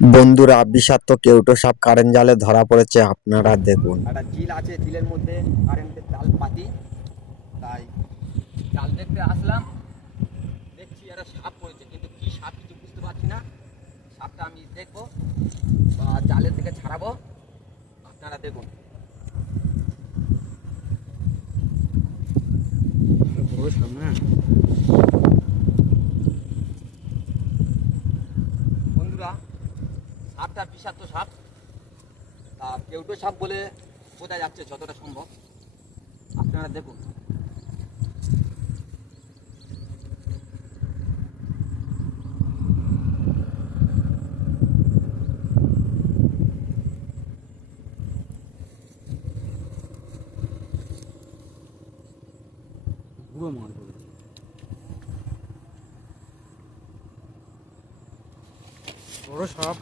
বন্ধুরা, বিষাক্ত কেউটো সাপ কারেন্ট জালে ধরা পড়েছে, আপনারা দেখুন। একটা ঝিল আছে, ঝিলের মধ্যে কারেন্টের জাল পাতি, তাই জাল দেখতে আসলাম। দেখছি একটা সাপ পড়েছে, কিন্তু কি সাপ কিছু বুঝতে পারছি না। সাপটা আমি দেখবো বা জালের থেকে ছাড়াবো, আপনারা দেখুন। বড় সাপ না বন্ধুরা, সাপটা বিষাক্ত সাপ। আর কেউটো সাপ বলে বোঝা যাচ্ছে যতটা সম্ভব, আপনারা দেখুন। পুরো মাল পড়েছে। বড় সাপ।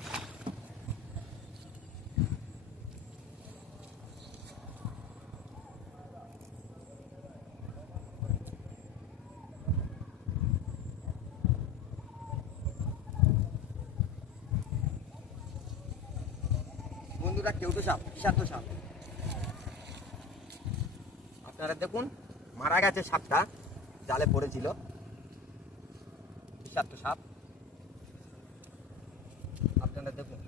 বন্ধুরা, কেউটো সাপ, বিষাক্ত সাপ। আপনারা দেখুন, মারা গেছে সাপটা, জালে পড়েছিল। বিষাক্ত সাপ, আপনারা দেখুন।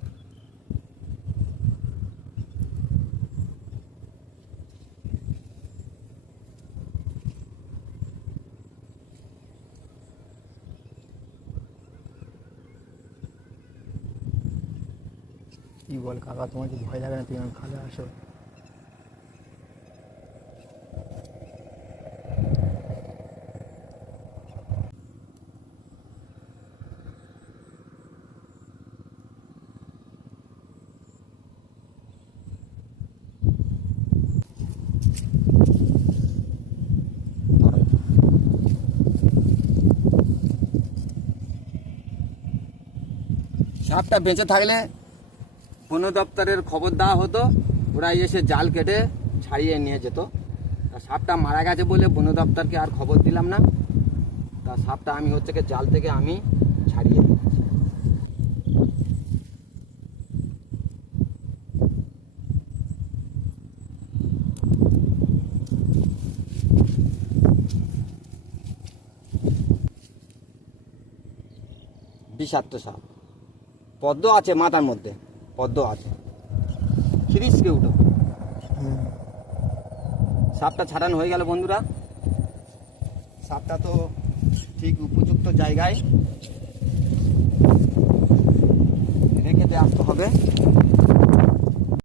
কি বল কাকা, তোমার কি ভয় লাগে না? তুমি আমার খালে আসো। সাপটা বেঁচে থাকলে বন দপ্তরের খবর দেওয়া হতো, ওরা এসে জাল কেটে ছাড়িয়ে নিয়ে যেত। তা সাপটা মারা গেছে বলে বন দপ্তরকে আর খবর দিলাম না। তা সাপটা আমি হচ্ছে কি জাল থেকে আমি ছাড়িয়ে দিই। বিষাক্ত সাপ, পদ্ম আছে মাথার মধ্যে, পদ্ম আছে, খিরিস কেউটো। সাপটা ছাড়ানো হয়ে গেল বন্ধুরা। সাপটা তো ঠিক উপযুক্ত জায়গায় রেখে দিয়ে আসতে হবে।